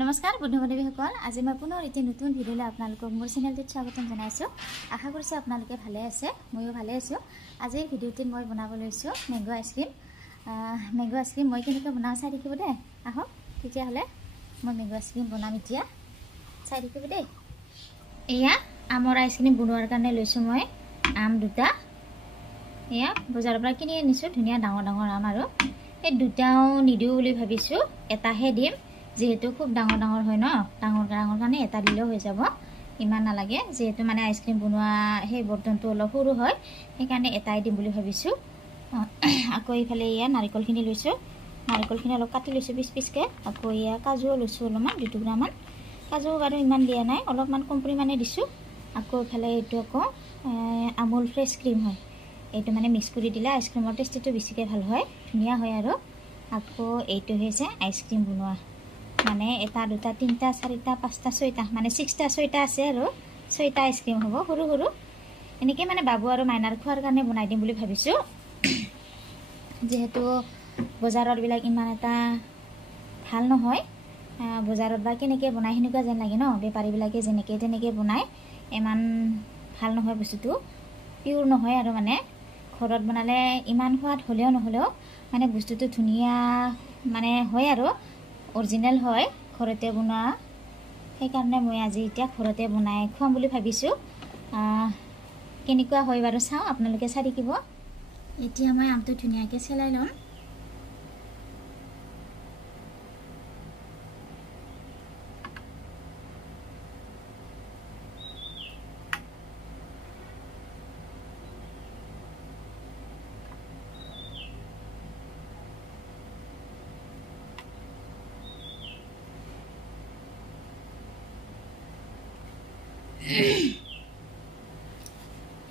নমস্কাৰ বন্ধু বান্ধৱীসকল, আজি মই পুনৰ এটি নতুন ভিডিঅ'লৈ আপোনালোকক মোৰ চেনেলটোত স্বাগতম জনাইছোঁ। আশা কৰিছোঁ আপোনালোকে ভালে আছে, ময়ো ভালে আছোঁ। আজিৰ ভিডিঅ'টোত মই বনাব লৈছোঁ মেংগো আইচক্ৰীম। মই কেনেকৈ বনাওঁ চাই থাকিব দেই। আহক তেতিয়াহ'লে মই মেংগো আইচক্ৰীম বনাম এতিয়া, চাই থাকিব দেই। এয়া আমৰ আইচক্ৰীম বনোৱাৰ কাৰণে লৈছোঁ মই আম দুটা। এয়া বজাৰৰ পৰা কিনি আনিছোঁ, ধুনীয়া ডাঙৰ ডাঙৰ আম। আৰু এই দুটাও নিদিওঁ বুলি ভাবিছোঁ, এটাহে দিম। যেহেতু খুব ডাঙৰ ডাঙৰ হয় ন, ডাঙৰ কাৰণে এটা দিলেও হৈ যাব, ইমান নালাগে। যেহেতু মানে আইচক্ৰীম বনোৱা সেই বৰ্তনটো অলপ সৰু হয়, সেইকাৰণে এটাই দিম বুলি ভাবিছোঁ। আকৌ এইফালে এয়া নাৰিকলখিনি লৈছোঁ, নাৰিকলখিনি অলপ কাটি লৈছোঁ পিচ পিচকৈ। আকৌ এয়া কাজুও লৈছোঁ অলপমান, 2 টুকুৰামান। কাজু বাৰু ইমান দিয়া নাই, অলপমান কম পৰিমাণে দিছোঁ। আকৌ এইফালে এইটো আকৌ আমুল ফ্ৰেছ ক্ৰীম হয়, এইটো মানে মিক্স কৰি দিলে আইচক্ৰীমৰ টেষ্টিটো বেছিকৈ ভাল হয়, ধুনীয়া হয়। আৰু আকৌ এইটো হৈছে আইচক্ৰীম বনোৱা, মানে 1 2 3 4 5 6টা, মানে 6টা আছে। আৰু 6টা আইচক্ৰীম হ'ব, সৰু সৰু। এনেকৈ মানে বাবু আৰু মাইনাৰ খোৱাৰ কাৰণে বনাই দিম বুলি ভাবিছোঁ। যিহেতু বজাৰৰবিলাক ইমান এটা ভাল নহয়, বজাৰত বা কেনেকৈ বনায় সেনেকুৱা যেন লাগে ন, বেপাৰীবিলাকে যেনেকৈ তেনেকৈ বনায়, ইমান ভাল নহয় বস্তুটো, পিয়ৰ নহয়। আৰু মানে ঘৰত বনালে ইমান সোৱাদ হ'লেও নহ'লেও মানে বস্তুটো ধুনীয়া মানে হয়, আৰু অৰিজিনেল হয়, ঘৰতে বনোৱা। সেইকাৰণে মই আজি এতিয়া ঘৰতে বনাই খুৱাম বুলি ভাবিছোঁ। কেনেকুৱা হয় বাৰু চাওঁ, আপোনালোকে চাই থাকিব। এতিয়া মই আমটো ধুনীয়াকৈ চেলাই ল'ম।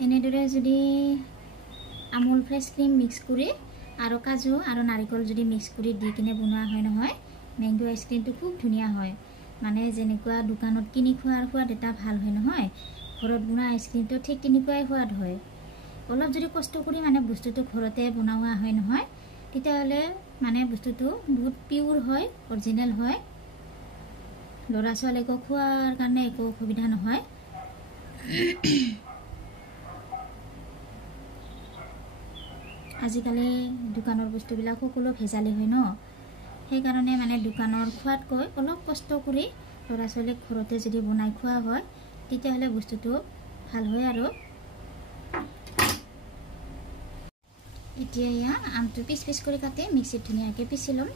এনেদৰে যদি আমুল ফ্ৰেছ ক্ৰীম মিক্স কৰি আৰু কাজু আৰু নাৰিকল যদি মিক্স কৰি দি কিনে বনোৱা হয় নহয়, মেংগো আইচক্ৰীমটো খুব ধুনীয়া হয়। মানে যেনেকুৱা দোকানত কিনি খোৱাৰ সোৱাদ এটা ভাল হয় নহয়, ঘৰত বনোৱা আইচক্ৰীমটো ঠিক তেনেকুৱাই সোৱাদ হয়। অলপ যদি কষ্ট কৰি মানে বস্তুটো ঘৰতে বনোৱা হয় নহয়, তেতিয়াহ'লে মানে বস্তুটো বহুত পিয়ৰ হয়, অৰিজিনেল হয়। ল'ৰা ছোৱালীকো খোৱাৰ কাৰণে একো অসুবিধা নহয়। আজিকালি দোকানৰ বস্তুবিলাক সকলো ভেজালি হয় ন, সেইকাৰণে মানে দোকানৰ খোৱাতকৈ অলপ কষ্ট কৰি ল'ৰা ছোৱালীক ঘৰতে যদি বনাই খোৱা হয়, তেতিয়াহ'লে বস্তুটো ভাল হয়। আৰু এতিয়া এয়া আমটো পিচ পিচ কৰি কাটি মিক্সিত ধুনীয়াকৈ পিচি ল'ম।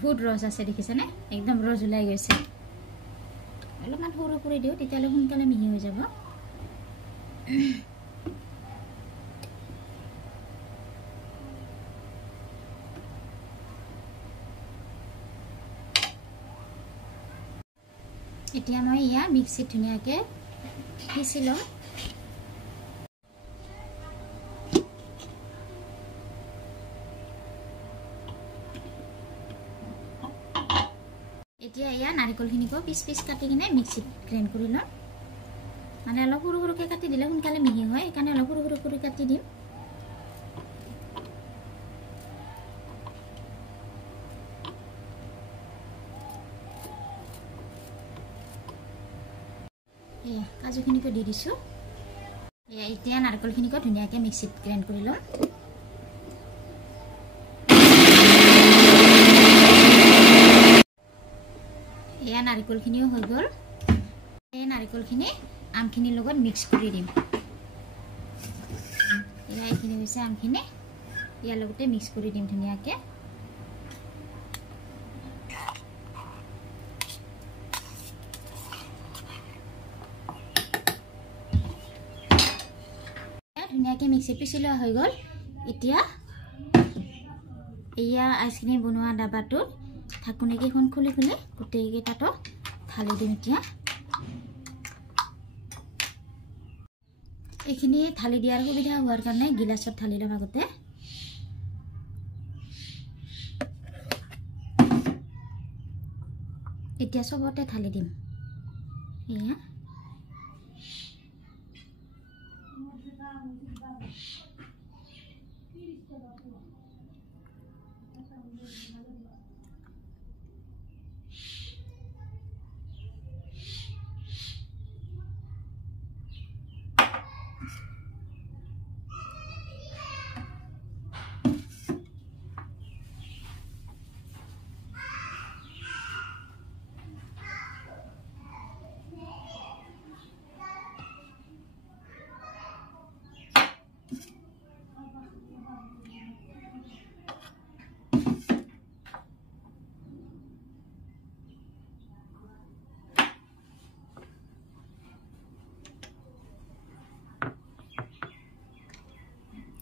বহুত ৰস আছে দেখিছেনে, একদম ৰস ওলাই গৈছে। অলপমান সৰু কৰি দিওঁ, তেতিয়াহ'লে সোনকালে মিহি হৈ যাব। এতিয়া মই এয়া মিক্সিত ধুনীয়াকৈ পিচি ল'ম। এতিয়া এয়া নাৰিকলখিনিকো পিচ পিচ কাটি কিনে মিক্সিত গ্ৰাইণ্ড কৰি ল'ম। মানে অলপ সৰু সৰুকৈ কাটি দিলে সোনকালে মিহি হয়, সেইকাৰণে অলপ সৰু সৰু কৰি কাটি দিম। এয়া কাজুখিনিকো দি দিছোঁ। এতিয়া নাৰিকলখিনিকো ধুনীয়াকৈ মিক্সিত গ্ৰাইণ্ড কৰি ল'ম। এয়া নাৰিকলখিনিও হৈ গ'ল। এই নাৰিকলখিনি আমখিনিৰ লগত মিক্স কৰি দিম। এয়া এইখিনি হৈছে আমখিনি, ইয়াৰ লগতে মিক্স কৰি দিম ধুনীয়াকৈ। ধুনীয়াকৈ মিক্সিত পিছি লোৱা হৈ গ'ল। এতিয়া এয়া আইচক্ৰীম বনোৱা ডাবাটোত ঢাকনিকেইখন খুলি খুলি গোটেইকেইটাতো ঢালি দিম। এতিয়া এইখিনি ঢালি দিয়াৰ সুবিধা হোৱাৰ কাৰণে গিলাচত ঢালি ল'ম আগতে। এতিয়া চবতে ঢালি দিম। এয়া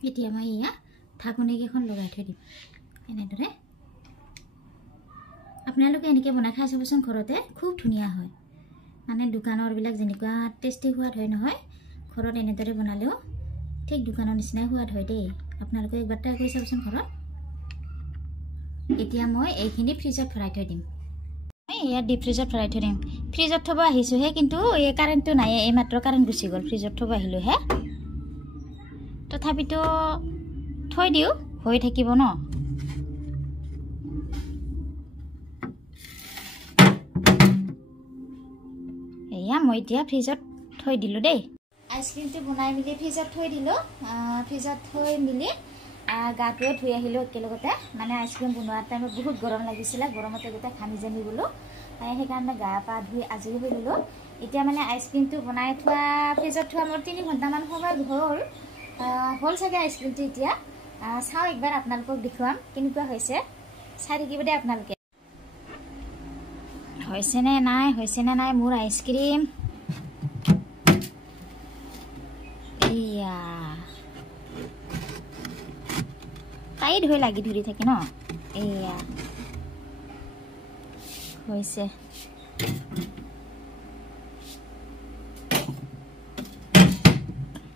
এতিয়া মই এয়া ঢাকনিকেইখন লগাই থৈ দিম এনেদৰে। আপোনালোকে এনেকৈ বনাই খাই চাবচোন, ঘৰতে খুব ধুনীয়া হয়। মানে দোকানৰবিলাক যেনেকুৱা টেষ্টি সোৱাদ হয় নহয়, ঘৰত এনেদৰে বনালেও ঠিক দোকানৰ নিচিনাই সোৱাদ হয় দেই। আপোনালোকে একবাৰ ট্ৰাই কৰি চাবচোন ঘৰত। এতিয়া মই এইখিনি ফ্ৰিজত ভৰাই থৈ দিম। ইয়াত ডিপ ফ্ৰিজত ভৰাই থৈ দিম। ফ্ৰিজত থ'ব আহিছোঁহে, কিন্তু এই কাৰেণ্টটো নাই, এই মাত্ৰ কাৰেণ্ট গুচি গ'ল। ফ্ৰিজত থ'ব আহিলোঁহে, তথাপিতো থৈ দিওঁ, হৈ থাকিব ন। এয়া মই এতিয়া ফ্ৰিজত থৈ দিলোঁ দেই। আইচক্ৰীমটো বনাই মেলি ফ্ৰিজত থৈ দিলোঁ। ফ্ৰিজত থৈ মেলি গাটোৱে ধুই আহিলোঁ একেলগতে। মানে আইচক্ৰীম বনোৱাৰ টাইমত বহুত গৰম লাগিছিলে, গৰমতে গোটেই ঘামি জামি গ'লোঁ। সেইকাৰণে গা পা ধুই আজৰি হৈ ল'লোঁ। এতিয়া মানে আইচক্ৰীমটো বনাই থোৱা ফ্ৰিজত থোৱা মোৰ 3 ঘণ্টামান সময় হ'ল চাগে আইচক্ৰীমটো। এতিয়া চাওঁ একবাৰ, আপোনালোকক দেখুৱাম কেনেকুৱা হৈছে। চাই থাকিব দেই আপোনালোকে, হৈছেনে নাই মোৰ আইচক্ৰীম। এয়া টাইট হৈ লাগি ধৰি থাকে ন। এয়া হৈছে।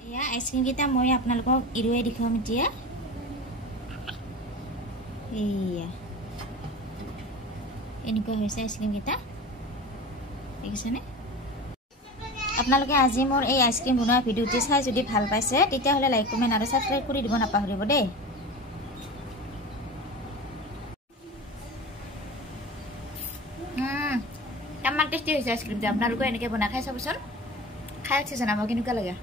এয়া আইচক্ৰীমকেইটা মই আপোনালোকক এৰুৱাই দেখুৱাম এতিয়া। এয়া এনেকুৱা হৈছে আইচক্ৰীমকেইটা, দেখিছেনে? আপোনালোকে আজি মোৰ এই আইচক্ৰীম বনোৱা ভিডিঅ'টি চাই যদি ভাল পাইছে, তেতিয়াহ'লে লাইক কমেণ্ট আৰু ছাবস্ক্ৰাইব কৰি দিব নাপাহৰিব দেই। কিমান টেষ্টি হৈছে আইচক্ৰীমটো। আপোনালোকে এনেকৈ বনাই খাই চাবচোন, খাই উঠি জনাব কেনেকুৱা লাগে।